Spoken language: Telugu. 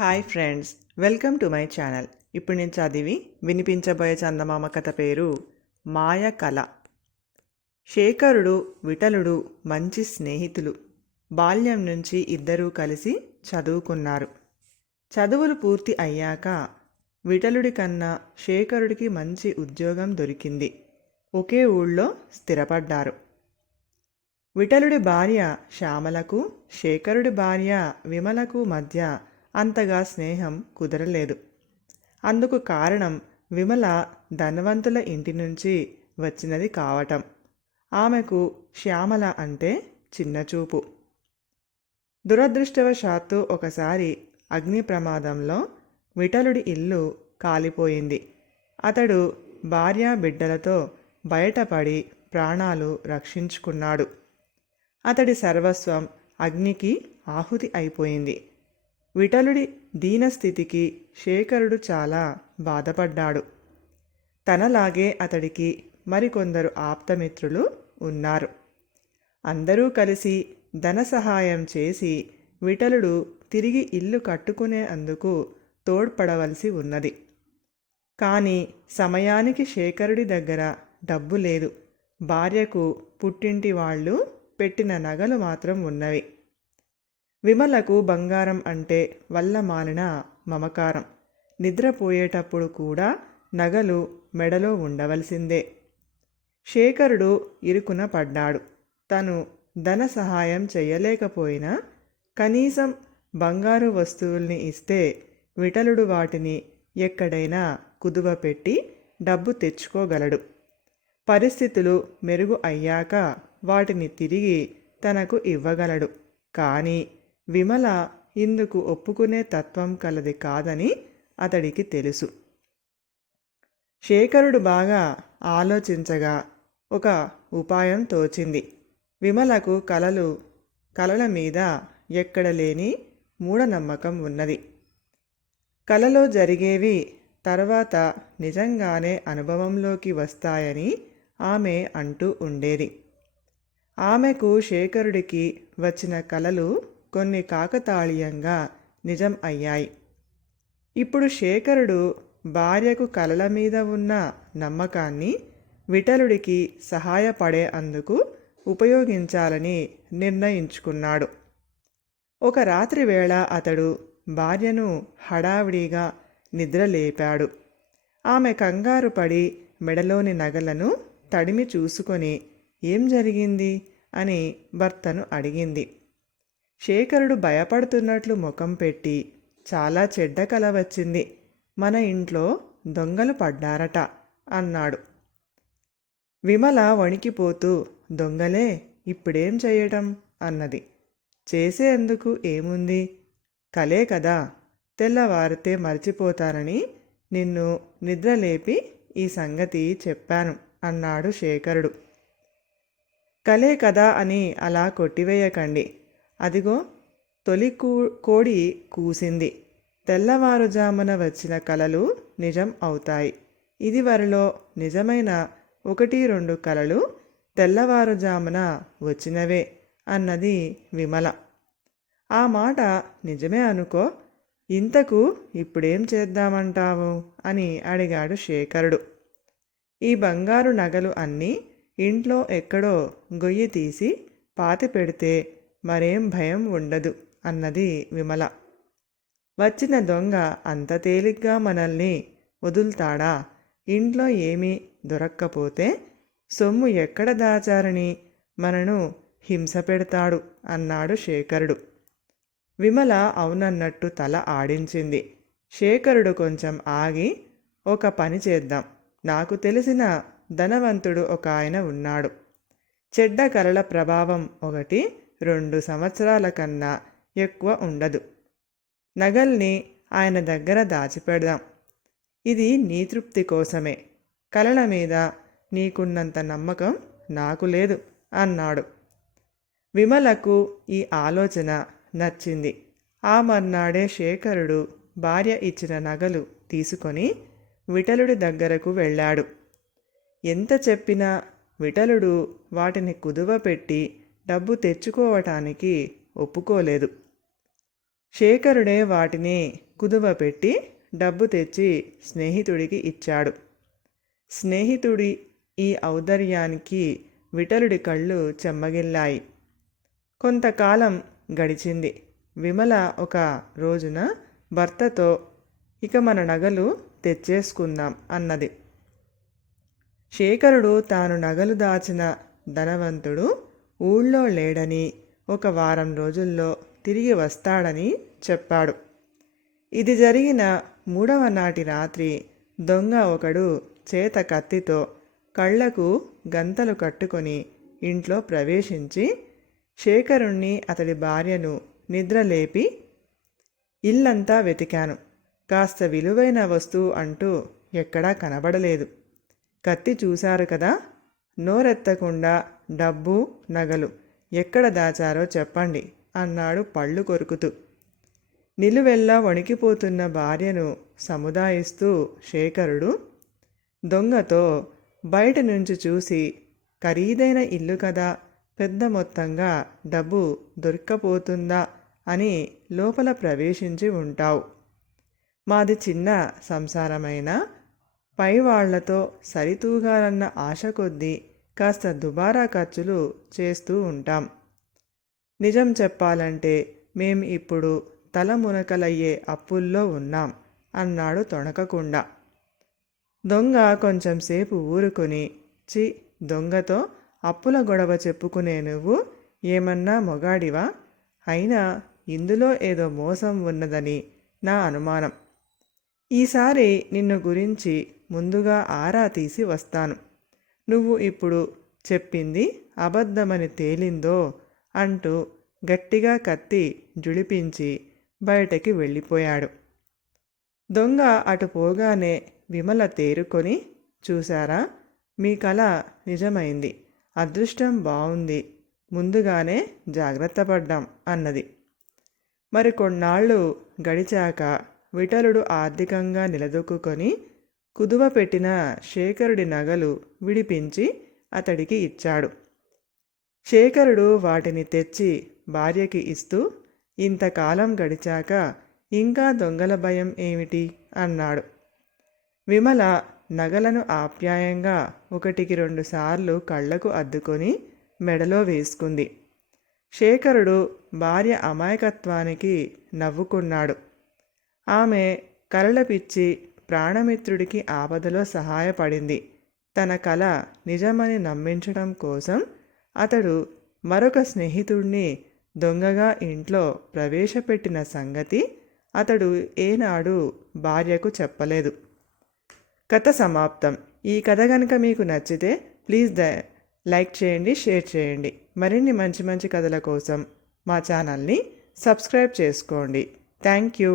Hi friends, welcome to my channel. ఇప్పుడు నేను చదివి వినిపించబోయే చందమామ కథ పేరు మాయ కళ. శేఖరుడు, విఠలుడు మంచి స్నేహితులు. బాల్యం నుంచి ఇద్దరూ కలిసి చదువుకున్నారు. చదువులు పూర్తి అయ్యాక విఠలుడి కన్నా శేఖరుడికి మంచి ఉద్యోగం దొరికింది. ఒకే ఊళ్ళో స్థిరపడ్డారు. విఠలుడి భార్య శ్యామలకు, శేఖరుడి భార్య విమలకు మధ్య అంతగా స్నేహం కుదరలేదు. అందుకు కారణం విమల ధనవంతుల ఇంటి నుంచి వచ్చినది కావటం. ఆమెకు శ్యామల అంటే చిన్నచూపు. దురదృష్టవశాత్తు ఒకసారి అగ్ని ప్రమాదంలో విఠలుడి ఇల్లు కాలిపోయింది. అతడు భార్యా బిడ్డలతో బయటపడి ప్రాణాలు రక్షించుకున్నాడు. అతడి సర్వస్వం అగ్నికి ఆహుతి అయిపోయింది. విఠలుడి దీనస్థితికి శేఖరుడు చాలా బాధపడ్డాడు. తనలాగే అతడికి మరికొందరు ఆప్తమిత్రులు ఉన్నారు. అందరూ కలిసి ధన సహాయం చేసి విఠలుడు తిరిగి ఇల్లు కట్టుకునే అందుకు తోడ్పడవలసి ఉన్నది. కానీ సమయానికి శేఖరుడి దగ్గర డబ్బు లేదు. భార్యకు పుట్టింటి వాళ్ళు పెట్టిన నగలు మాత్రం ఉన్నవి. విమలకు బంగారం అంటే వల్లమాలిన మమకారం. నిద్రపోయేటప్పుడు కూడా నగలు మెడలో ఉండవలసిందే. శేఖరుడు ఇరుకున పడ్డాడు. తను ధన సహాయం చేయలేకపోయినా కనీసం బంగారు వస్తువుల్ని ఇస్తే విఠలుడు వాటిని ఎక్కడైనా కుదువపెట్టి డబ్బు తెచ్చుకోగలడు. పరిస్థితులు మెరుగు అయ్యాక వాటిని తిరిగి తనకు ఇవ్వగలడు. కానీ విమల ఇందుకు ఒప్పుకునే తత్వం కలది కాదని అతడికి తెలుసు. శేఖరుడు బాగా ఆలోచించగా ఒక ఉపాయం తోచింది. విమలకు కలల మీద ఎక్కడ లేని మూఢనమ్మకం ఉన్నది. కలలో జరిగేవి తర్వాత నిజంగానే అనుభవంలోకి వస్తాయని ఆమె అంటూ ఉండేది. ఆమెకు శేఖరుడికి వచ్చిన కలలు కొన్ని కాకతాళీయంగా నిజం అయ్యాయి. ఇప్పుడు శేఖరుడు భార్యకు కలల మీద ఉన్న నమ్మకాన్ని విఠలుడికి సహాయపడే అందుకు ఉపయోగించాలని నిర్ణయించుకున్నాడు. ఒక రాత్రి వేళ అతడు భార్యను హడావిడిగా నిద్రలేపాడు. ఆమె కంగారు పడి మెడలోని నగలను తడిమి చూసుకొని ఏం జరిగింది అని భర్తను అడిగింది. శేఖరుడు భయపడుతున్నట్లు ముఖం పెట్టి, చాలా చెడ్డ కల వచ్చింది, మన ఇంట్లో దొంగలు పడ్డారట అన్నాడు. విమల వణికిపోతూ, దొంగలే, ఇప్పుడేం చేయటం అన్నది. చేసేందుకు ఏముంది, కలే కదా, తెల్లవారితే మర్చిపోతానని నిన్ను నిద్రలేపి ఈ సంగతి చెప్పాను అన్నాడు శేఖరుడు. కలే కదా అని అలా కొట్టివేయకండి. అదిగో తొలి కోడి కూసింది. తెల్లవారుజామున వచ్చిన కలలు నిజం అవుతాయి. ఇదివరలో నిజమైన 1-2 కలలు తెల్లవారుజామున వచ్చినవే అన్నది విమల. ఆ మాట నిజమే అనుకో, ఇంతకు ఇప్పుడేం చేద్దామంటావు అని అడిగాడు శేఖరుడు. ఈ బంగారు నగలు అన్నీ ఇంట్లో ఎక్కడో గొయ్యి తీసి పాతి పెడితే మరేం భయం ఉండదు అన్నది విమల. వచ్చిన దొంగ అంత తేలిగ్గా మనల్ని వదులుతాడా? ఇంట్లో ఏమీ దొరక్కపోతే సొమ్ము ఎక్కడ దాచారని మనను హింస పెడతాడు అన్నాడు శేఖరుడు. విమల అవునన్నట్టు తల ఆడించింది. శేఖరుడు కొంచెం ఆగి, ఒక పని చేద్దాం, నాకు తెలిసిన ధనవంతుడు ఒక ఆయన ఉన్నాడు. చెడ్డ కలల ప్రభావం 1-2 సంవత్సరాల కన్నా ఎక్కువ ఉండదు. నగల్ని ఆయన దగ్గర దాచిపెడదాం. ఇది నీ తృప్తి కోసమే. కలల మీద నీకున్నంత నమ్మకం నాకు లేదు అన్నాడు. విమలకు ఈ ఆలోచన నచ్చింది. ఆ మర్నాడే శేఖరుడు భార్య ఇచ్చిన నగలు తీసుకొని విఠలుడి దగ్గరకు వెళ్ళాడు. ఎంత చెప్పినా విఠలుడు వాటిని కుదువపెట్టి డబ్బు తెచ్చుకోవటానికి ఒప్పుకోలేదు. శేఖరుడే వాటిని కుదువ పెట్టి డబ్బు తెచ్చి స్నేహితుడికి ఇచ్చాడు. స్నేహితుడి ఈ ఔదార్యానికి విఠలుడి కళ్ళు చెమ్మగిల్లాయి. కొంతకాలం గడిచింది. విమల ఒక రోజున భర్తతో, ఇక మన నగలు తెచ్చేసుకుందాం అన్నది. శేఖరుడు తాను నగలు దాచిన ధనవంతుడు ఊళ్ళో లేడని, ఒక వారం రోజుల్లో తిరిగి వస్తాడని చెప్పాడు. ఇది జరిగిన 3వ నాటి రాత్రి దొంగ ఒకడు చేత కత్తితో కళ్లకు గంతలు కట్టుకొని ఇంట్లో ప్రవేశించి శేఖరుణ్ణి అతడి భార్యను నిద్రలేపి, ఇల్లంతా వెతికాను, కాస్త విలువైన వస్తువు అంటూ ఎక్కడా కనబడలేదు. కత్తి చూశారు కదా, నోరెత్తకుండా డబ్బు నగలు ఎక్కడ దాచారో చెప్పండి అన్నాడు పళ్ళు కొరుకుతూ. నిలువెల్లా వణికిపోతున్న భార్యను సముదాయిస్తూ శేఖరుడు దొంగతో, బయట నుంచి చూసి ఖరీదైన ఇల్లు కదా, పెద్ద మొత్తంగా డబ్బు దొరక్కపోతుందా అని లోపల ప్రవేశించి ఉంటావు. మాది చిన్న సంసారమైన పైవాళ్లతో సరితూగాలన్న ఆశ కొద్దీ కాస్త దుబారా ఖర్చులు చేస్తూ ఉంటాం. నిజం చెప్పాలంటే మేం ఇప్పుడు తలమునకలయ్యే అప్పుల్లో ఉన్నాం అన్నాడు తొణకకుండా. దొంగ కొంచెంసేపు ఊరుకొని, చి, దొంగతో అప్పుల గొడవ చెప్పుకునే నువ్వు ఏమన్నా మొగాడివా? అయినా ఇందులో ఏదో మోసం ఉన్నదని నా అనుమానం. ఈసారి నిన్ను గురించి ముందుగా ఆరా తీసి వస్తాను. నువ్వు ఇప్పుడు చెప్పింది అబద్ధమని తేలిందో అంటూ గట్టిగా కత్తి జుళిపించి బయటకి వెళ్ళిపోయాడు. దొంగ అటు పోగానే విమల తేరుకొని, చూశారా, మీ కల నిజమైంది, అదృష్టం బావుంది, ముందుగానే జాగ్రత్త పడ్డాం అన్నది. మరి కొన్నాళ్ళు గడిచాక విఠలుడు ఆర్థికంగా నిలదొక్కుకొని కుదువ పెట్టిన శేఖరుడి నగలు విడిపించి అతడికి ఇచ్చాడు. శేఖరుడు వాటిని తెచ్చి భార్యకి ఇస్తూ, ఇంతకాలం గడిచాక ఇంకా దొంగల భయం ఏమిటి అన్నాడు. విమల నగలను ఆప్యాయంగా 1-2 సార్లు కళ్లకు అద్దుకొని మెడలో వేసుకుంది. శేఖరుడు భార్య అమాయకత్వానికి నవ్వుకున్నాడు. ఆమె కలల పిచ్చి ప్రాణమిత్రుడికి ఆపదలో సహాయపడింది. తన కల నిజమని నమ్మించడం కోసం అతడు మరొక స్నేహితుడిని దొంగగా ఇంట్లో ప్రవేశపెట్టిన సంగతి అతడు ఏనాడు భార్యకు చెప్పలేదు. కథ సమాప్తం. ఈ కథ కనుక మీకు నచ్చితే ప్లీజ్ లైక్ చేయండి, షేర్ చేయండి. మరిన్ని మంచి మంచి కథల కోసం మా ఛానల్ని సబ్స్క్రైబ్ చేసుకోండి. Thank you.